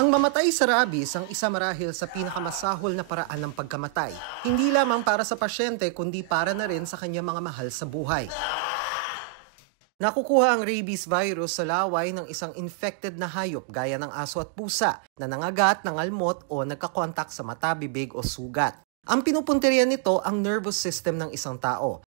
Ang mamatay sa rabies ang isa marahil sa pinakamasahol na paraan ng pagkamatay. Hindi lamang para sa pasyente kundi para na rin sa kanyang mga mahal sa buhay. Nakukuha ang rabies virus sa laway ng isang infected na hayop gaya ng aso at pusa na nangagat, nangalmot o nagkakontak sa mata, bibig o sugat. Ang pinupunterian nito ang nervous system ng isang tao.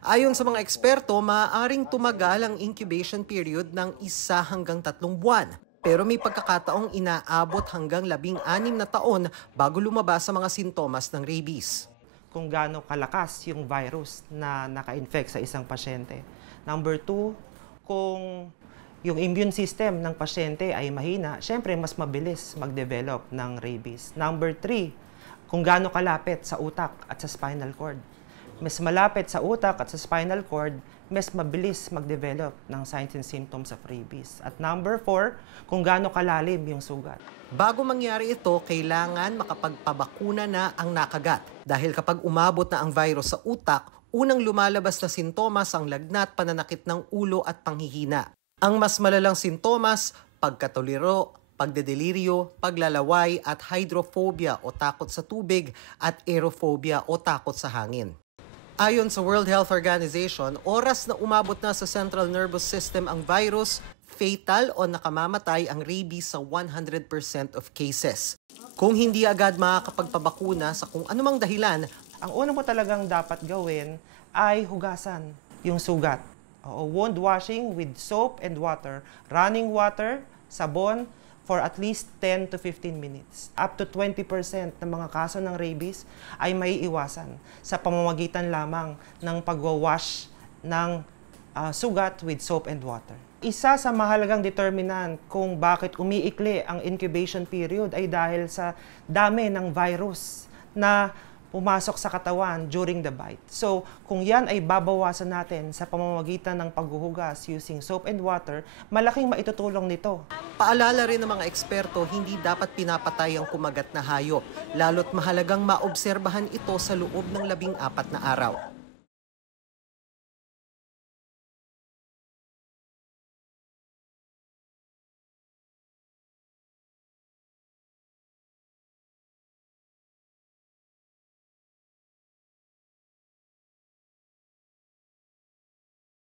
Ayon sa mga eksperto, maaaring tumagal ang incubation period ng 1 hanggang 3 buwan. Pero may pagkakataong inaabot hanggang 16 na taon bago lumabas sa mga sintomas ng rabies. Kung gaano kalakas yung virus na naka-infect sa isang pasyente. Number 2, kung yung immune system ng pasyente ay mahina, syempre mas mabilis mag-develop ng rabies. Number 3, kung gaano kalapit sa utak at sa spinal cord. Mas malapit sa utak at sa spinal cord, mas mabilis mag-develop ng signs and symptoms of rabies. At number 4, kung gaano kalalim yung sugat. Bago mangyari ito, kailangan makapagpabakuna na ang nakagat. Dahil kapag umabot na ang virus sa utak, unang lumalabas na sintomas ang lagnat, pananakit ng ulo at panghihina. Ang mas malalang sintomas, pagkatuliro, pagdedeliryo, paglalaway at hydrophobia o takot sa tubig at aerophobia o takot sa hangin. Ayon sa World Health Organization, oras na umabot na sa central nervous system ang virus, fatal o nakamamatay ang rabies sa 100% of cases. Kung hindi agad makakapagpabakuna sa kung anumang dahilan, ang una mo talagang dapat gawin ay hugasan yung sugat. Wound washing with soap and water, running water, sabon, for at least 10 to 15 minutes. Up to 20% ng mga kaso ng rabies ay may iwasan sa pamamagitan lamang ng pagwawash ng sugat with soap and water. Isa sa mahalagang determinant kung bakit umiikli ang incubation period ay dahil sa dami ng virus na pumasok sa katawan during the bite. So, kung yan ay babawasan natin sa pamamagitan ng paghuhugas using soap and water, malaking maitutulong nito. Paalala rin ng mga eksperto, hindi dapat pinapatay ang kumagat na hayop, lalo't mahalagang maobserbahan ito sa loob ng 14 na araw.